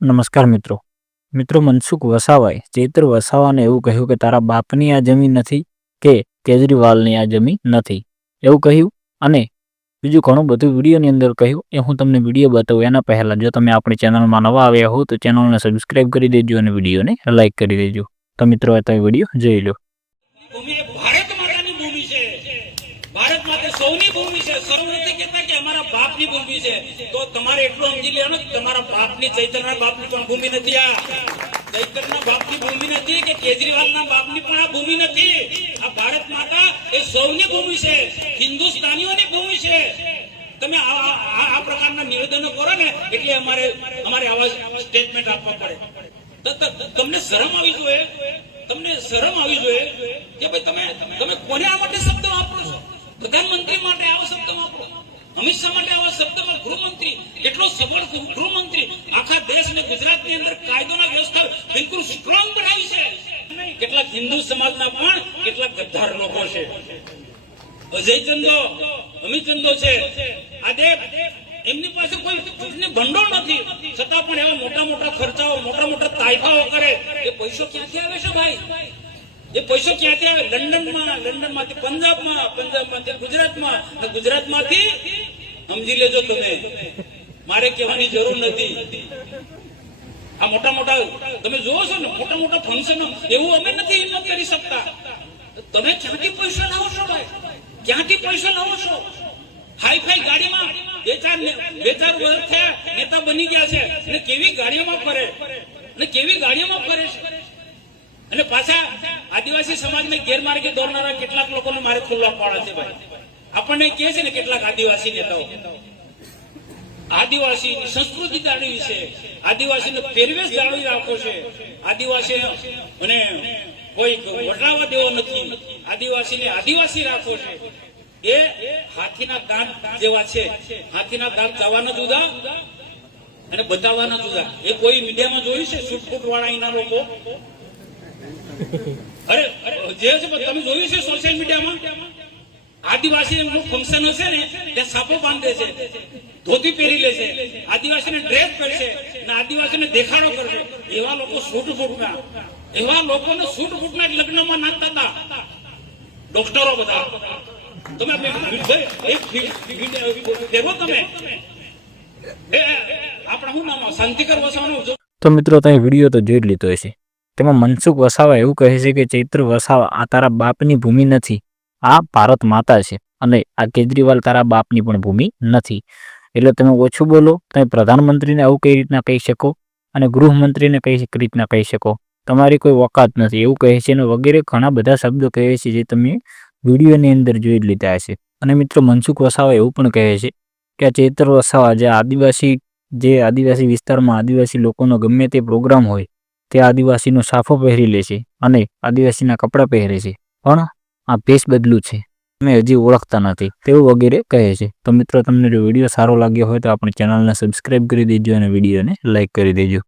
નમસ્કાર મિત્રો. મિત્રો, મનસુખ વસાવાએ ચૈત્ર વસાવાને એવું કહ્યું કે, તારા બાપની આ જમીન નથી કે કેજરીવાલની આ જમીન નથી. એવું કહ્યું અને બીજું ઘણું બધું વિડીયોની અંદર કહ્યું. એ હું તમને વીડિયો બતાવું એના પહેલાં. જો તમે આપણી ચેનલમાં નવા આવ્યા હો તો ચેનલને સબસ્ક્રાઈબ કરી દેજો અને વિડીયોને લાઇક કરી દેજો. તો મિત્રો તમે વીડિયો જોઈ લો ભૂમિ એ ભારત માતાની ભૂમિ છે ભારત માતા સૌની ભૂમિ છે. સૌ કહેતા કે અમારા બાપની ભૂમિ છે. તો તમારે એટલું સમજી લેવાનું તમારા બાપની, ચૈતરના બાપની પણ ભૂમિ નથી આ. ચૈતરના બાપની ભૂમિ નથી પણ આ ભૂમિ નથી. આ ભારત માતા એ સૌની ભૂમિ છે. હિન્દુસ્તાનીઓની ભૂમિ છે. તમે આ પ્રકારના નિવેદનો કરો ને એટલે અમારે અમારે આવા સ્ટેટમેન્ટ આપવા પડે. તમને શરમ આવી જોઈએ? તમને શરમ આવી જોઈએ? કે ભાઈ તમે તમે કોને આ માટે પ્રધાનમંત્રી માટે આવો શબ્દ વાપરો. અમિત શાહ માટે આવા શબ્દમાં ગૃહમંત્રી, એટલો સબળ ગૃહમંત્રી. આખા દેશ ને ગુજરાતની અંદર કાયદોના વ્યવસ્થા બિલકુલ સ્ટ્રોંગ બનાવી છે. કેટલાક હિન્દુ સમાજના પણ કેટલાક ગદ્દાર લોકો છે. અજય ચંદો અમિત ચંદો છે. આજે એમની પાસે કોઈ ચૂંટણી ભંડોળ નથી. છતાં પણ એવા મોટા મોટા ખર્ચાઓ મોટા મોટા તાયફાઓ કરે. એ પૈસો ક્યાંથી આવે છે ભાઈ? એ પૈસો ક્યાંથી આવે? લંડનમાં, લંડનમાંથી પંજાબમાં, પંજાબમાંથી ગુજરાતમાં. ગુજરાતમાંથી સમજી લેજો તમે. મારે કહેવાની જરૂર નથી. આ મોટા મોટા તમે જોવો છો ને, મોટા મોટા ફંક્શન એવું અમે નથી કરી શકતા. તમે ક્યાંથી પૈસા લાવો છો ભાઈ? ક્યાંથી પૈસા લાવો છો? હાઈફાઈ ગાડીમાં બે ચાર બે ચાર વર્ષ થયા નેતા બની ગયા છે. અને કેવી ગાડીઓમાં ફરે? અને કેવી ગાડીઓમાં ફરે છે? અને પાછા આદિવાસી સમાજને ગેરમાર્ગે દોરનારા કેટલાક લોકોને મારે ખુલ્લા પાડવા છે ભાઈ. આપણને કહે છે ને કેટલાક આદિવાસી નેતાઓ, આદિવાસી સંસ્કૃતિ જાળવી છે, આદિવાસીનો પહેરવેશ જાળવી રાખો છે, આદિવાસી અને કોઈ વટાવા દેવો નથી, આદિવાસીને આદિવાસી રાખો છે. એ હાથીના દાંત જેવા છે. હાથીના દાંત ચાવવાના જુદા અને બતાવવાના જુદા. એ કોઈ મીડિયામાં જોયું છે? છૂટફૂટ વાળા એના લોકો? અરે જે છે તમે જોયું છે સોશિયલ મીડિયામાં આદિવાસી ફંક્શન હશે ને ત્યાં સાપો બાંધે છે, ધોતી પહેરી લે છે, આદિવાસીને ડ્રેસ પહેરશે અને આદિવાસીને દેખાડો કરશે. એવા લોકો સૂટ ફૂટના. એવા લોકોને સૂટ ફૂટના લગ્નમાં નાખતા હતા ડોક્ટરો બધા. તમે દેખો તમે. આપણા શું નામ શાંતિકર વસાવાનું? તો મિત્રો તમે વીડિયો તો જોઈ લીધો હશે. તેમાં મનસુખ વસાવા એવું કહે છે કે ચૈત્ર વસાવા આ તારા બાપની ભૂમિ નથી. આ ભારત માતા છે અને આ કેજરીવાલ તારા બાપની પણ ભૂમિ નથી. એટલે તમે ઓછું બોલો, તમે પ્રધાનમંત્રીને આવું કઈ રીતના કહી શકો અને ગૃહમંત્રીને કઈ રીતના કહી શકો? તમારી કોઈ ઓકાત નથી. એવું કહે છે અને વગેરે ઘણા બધા શબ્દો કહે છે જે તમે વિડીયોની અંદર જોઈ લીધા હશે. અને મિત્રો, મનસુખ વસાવા એવું પણ કહે છે કે આ ચૈત્ર વસાવા જે આદિવાસી જે આદિવાસી વિસ્તારમાં આદિવાસી લોકોનો ગમે તે પ્રોગ્રામ હોય તે આદિવાસીનો સાફો પહેરી લે છે અને આદિવાસીના કપડાં પહેરે છે. પણ આ ભેસ બદલું છે. તમે હજી ઓળખતા નથી તેવું વગેરે કહે છે. તો મિત્રો, તમને જો વીડિયો સારો લાગ્યો હોય તો આપણી ચેનલને સબસ્ક્રાઇબ કરી દેજો અને વિડીયોને લાઇક કરી દેજો.